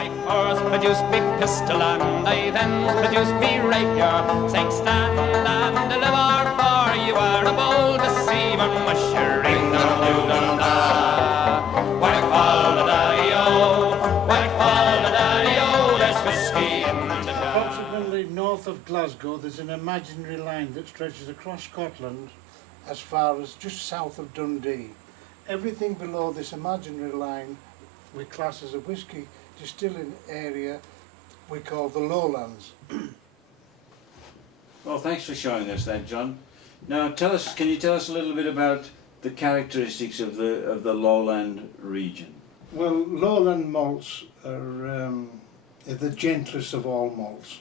I first produced me pistol and I then produced me rapier, saying stand and deliver, for you are a bold deceiver, mushering da-doo-da-da. Whack fall da daddy-o, whack fall da daddy-o, there's whiskey in the jar. Approximately north of Glasgow there's an imaginary line that stretches across Scotland as far as just south of Dundee. Everything below this imaginary line we class as a whisky distilling area we call the Lowlands. Well, thanks for showing us that, John. Now, can you tell us a little bit about the characteristics of the Lowland region? Well, Lowland malts are the gentlest of all malts.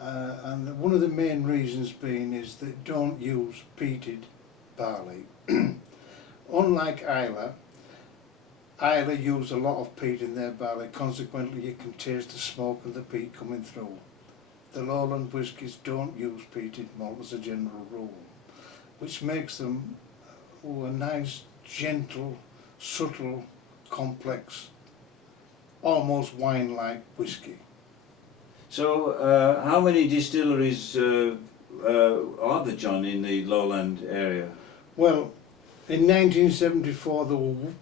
And one of the main reasons being is they don't use peated barley. Unlike Islay use a lot of peat in their barley, consequently you can taste the smoke and the peat coming through. The Lowland whiskies don't use peated malt as a general rule, which makes them a nice, gentle, subtle, complex, almost wine-like whisky. So, how many distilleries are there, John, in the Lowland area? Well, in 1974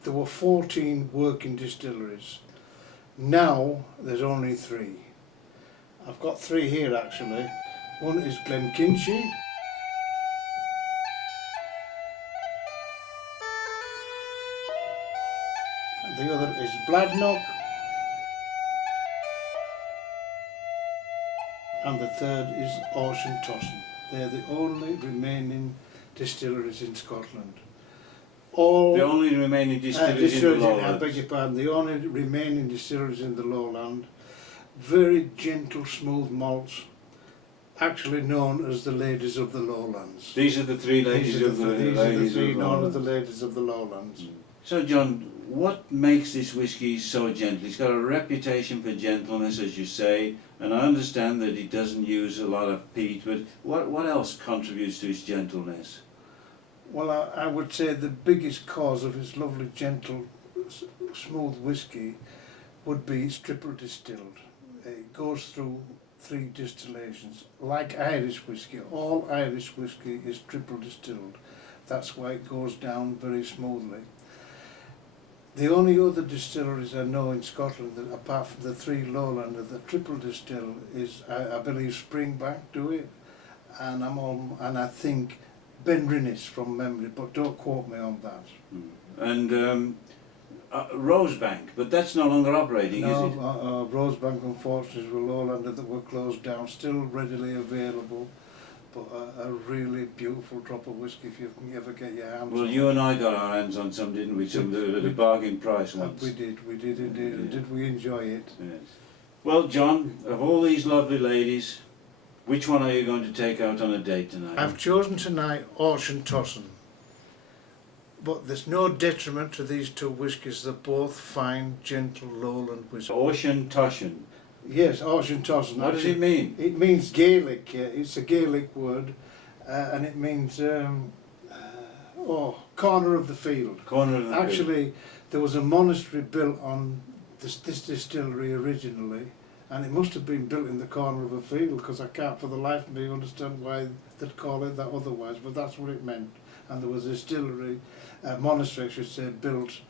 there were 14 working distilleries. Now there's only 3. I've got 3 here actually. One is Glenkinchie, the other is Bladnoch, and the third is Auchentoshan. They're the only remaining distilleries in Scotland. The only remaining distilleries in the Lowlands. I beg your pardon, the only remaining distilleries in the Lowland. Very gentle, smooth malts, actually known as the ladies of the Lowlands. These are the 3 ladies of the Lowlands. These are the 3 known as the ladies of the Lowlands. So, John, what makes this whisky so gentle? It's got a reputation for gentleness, as you say, and I understand that it doesn't use a lot of peat, but what else contributes to its gentleness? Well, I would say the biggest cause of its lovely, gentle, smooth whisky would be it's triple distilled. It goes through 3 distillations. Like Irish whisky, all Irish whisky is triple distilled. That's why it goes down very smoothly. The only other distilleries I know in Scotland, that apart from the 3 Lowland that triple distill, is I believe Springbank do it, and I think Benrinnes from memory, but don't quote me on that. And Rosebank, but that's no longer operating, is it? No, Rosebank unfortunately were Lowland that were closed down, still readily available, but a really beautiful drop of whisky if you can ever get your hands on. Well, you and I got our hands on some, didn't we? Some at a bargain price once. We did indeed. Did we enjoy it? Yes. Well, John, of all these lovely ladies, which one are you going to take out on a date tonight? I've chosen tonight Auchentoshan, but there's no detriment to these 2 whiskies. They're both fine, gentle Lowland whiskies. Auchentoshan. Yes, Auchentoshan. What does it mean? It means Gaelic. It's a Gaelic word, and it means corner of the field. Corner of the field. Actually, there was a monastery built on this distillery originally, and it must have been built in the corner of a field, because I can't for the life of me understand why they'd call it that otherwise, but that's what it meant. And there was a distillery, a monastery I should say, built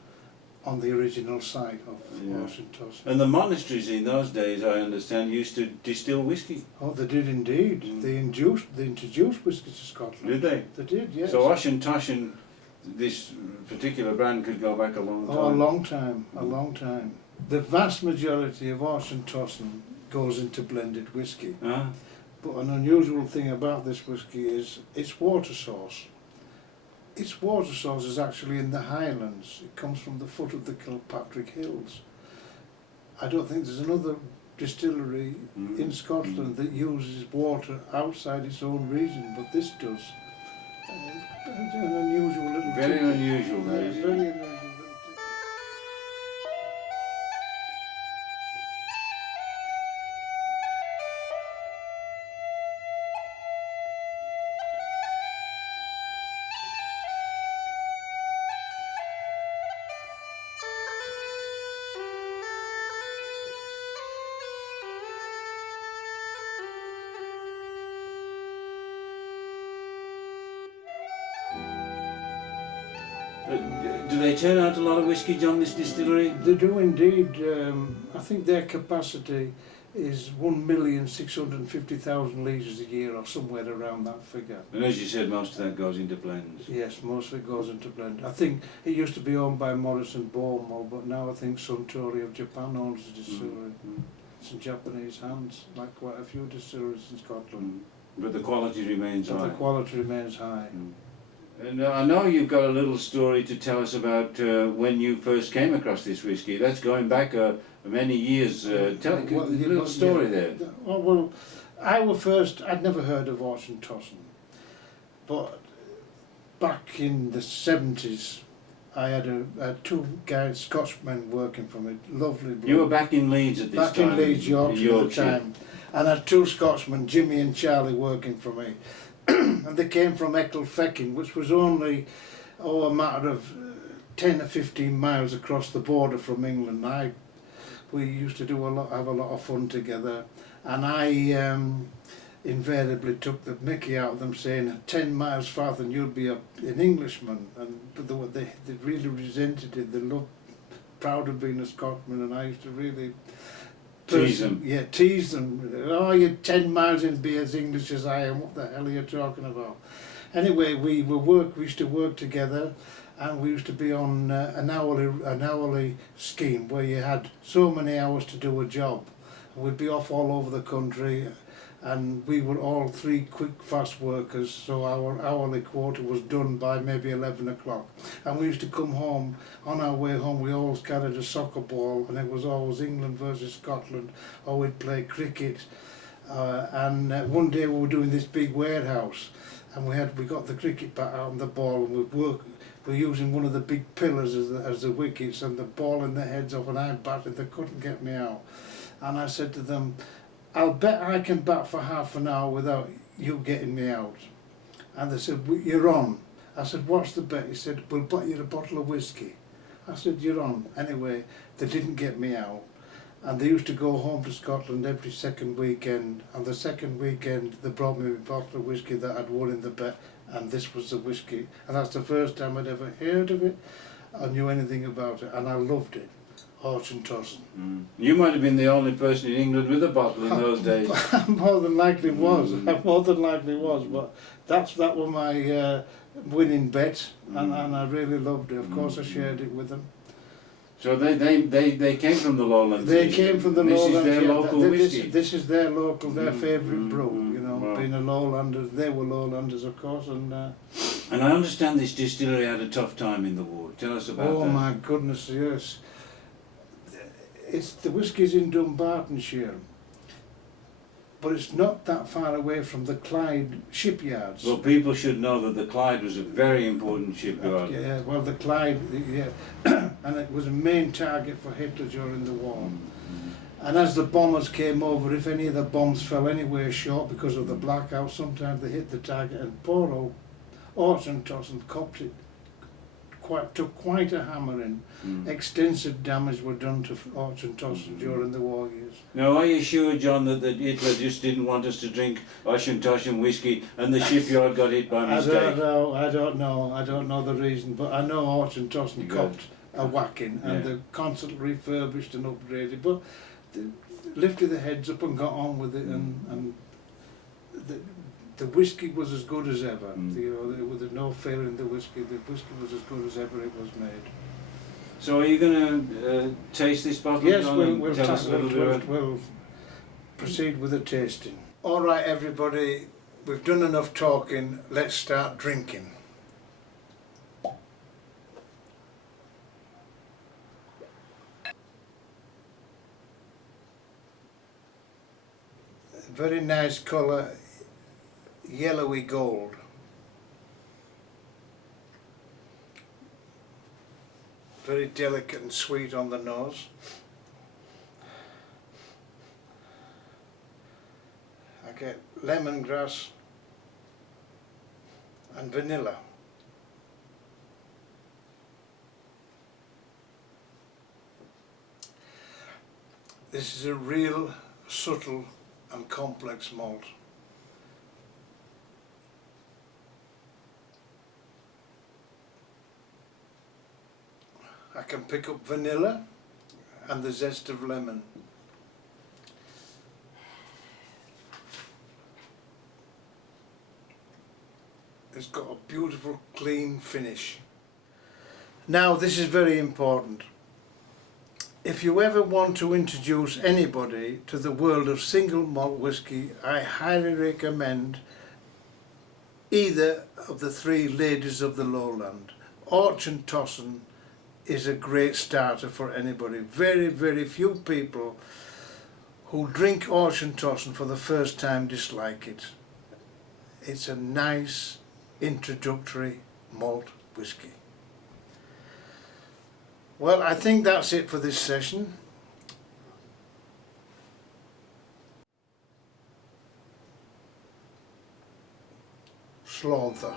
on the original site of Auchentoshan. And the monasteries in those days, I understand, used to distill whisky. Oh, they did indeed. They introduced whisky to Scotland. Did they? They did, yes. So Auchentoshan, this particular brand, could go back a long time. Oh, a long time. The vast majority of Auchentoshan goes into blended whisky. But an unusual thing about this whisky is its water source. Its water source is actually in the Highlands. It comes from the foot of the Kilpatrick Hills. I don't think there's another distillery in Scotland that uses water outside its own region, but this does. It's an unusual little Very thing. unusual, that Yeah, is. very unusual little thing. Do they turn out a lot of whiskey, John, this distillery? They do indeed. I think their capacity is 1,650,000 litres a year, or somewhere around that figure. And as you said, most of that goes into blends. Yes, most of it goes into blend. I think it used to be owned by Morrison Bowmore, but now I think Suntory of Japan owns the distillery. It's in Japanese hands, like quite a few distilleries in Scotland. But the quality remains But high. the quality remains high. And I know you've got a little story to tell us about when you first came across this whiskey. That's going back many years. Tell a little story there. Well, I'd never heard of Auchentoshan, but back in the 70s, I had two guys, Scotchmen, working for me. Lovely bloke. You were back in Leeds at this back time? in Leeds, Yorkshire at the time. And I had two Scotsmen, Jimmy and Charlie, working for me. And they came from Ecclefechan, which was only a matter of 10 or 15 miles across the border from England. We used to have a lot of fun together, and I invariably took the mickey out of them, saying 10 miles farther and you'll be an Englishman. And they really resented it. They loved, proud of being a Scotsman, and I used to really tease them. Yeah, tease them. Oh, you're 10 miles in be as English as I am. What the hell are you talking about? Anyway, we used to work together, and we used to be on an hourly scheme where you had so many hours to do a job. We'd be off all over the country, and we were all three quick, fast workers, so our hourly quota was done by maybe 11 o'clock. And we used to come home. On our way home, we always carried a soccer ball, and it was always England versus Scotland, or we'd play cricket. And one day we were doing this big warehouse, and we got the cricket bat out and the ball, and we'd work. We're using one of the big pillars as the wickets, and the ball in the heads off, and I batted. They couldn't get me out. And I said to them, I'll bet I can bat for half an hour without you getting me out. And they said, you're on. I said, what's the bet? He said, we'll buy you a bottle of whiskey. I said, you're on. Anyway, they didn't get me out. And they used to go home to Scotland every second weekend. And the second weekend, they brought me a bottle of whiskey that I'd won in the bet. And this was the whiskey. And that's the first time I'd ever heard of it. I knew anything about it. And I loved it. Auchentoshan. You might have been the only person in England with a bottle in those days. More than likely was. More than likely was. But that was my winning bet, and I really loved it. Of course, I shared it with them. So they came from the Lowlands. They came from the Lowlands. This is their local whiskey. This is their local, their favourite brew. You know, wow. Being a Lowlander, they were Lowlanders, of course, and. And I understand this distillery had a tough time in the war. Tell us about that. Oh my goodness, yes. The whiskey's in Dumbartonshire, but it's not that far away from the Clyde shipyards. Well, people should know that the Clyde was a very important shipyard. Yeah, well, the Clyde, yeah, and it was a main target for Hitler during the war. And as the bombers came over, if any of the bombs fell anywhere short because of the blackout, sometimes they hit the target, and poor old Auchentoshan copped it. Took quite a hammering. Extensive damage were done to Auchentoshan during the war years. Now, are you sure, John, that Hitler just didn't want us to drink Auchentoshan whiskey and the shipyard got hit by mistake? I don't know the reason, but I know Auchentoshan copped a whacking, and they're constantly refurbished and upgraded, but they lifted their heads up and got on with it, and the whiskey was as good as ever. You know, there was no failure in the whiskey. The whiskey was as good as ever it was made. So are you going to taste this bottle? Yes, John, we'll proceed with the tasting. All right, everybody, we've done enough talking. Let's start drinking. Very nice colour. Yellowy gold. Very delicate and sweet on the nose. I get lemongrass and vanilla. This is a real subtle and complex malt. can pick up vanilla and the zest of lemon. It's got a beautiful clean finish. Now this is very important. If you ever want to introduce anybody to the world of single malt whisky, I highly recommend either of the three ladies of the Lowland. Auchentoshan is a great starter for anybody. Very, very few people who drink Auchentoshan for the first time dislike it. It's a nice introductory malt whisky. Well, I think that's it for this session. Slaughter.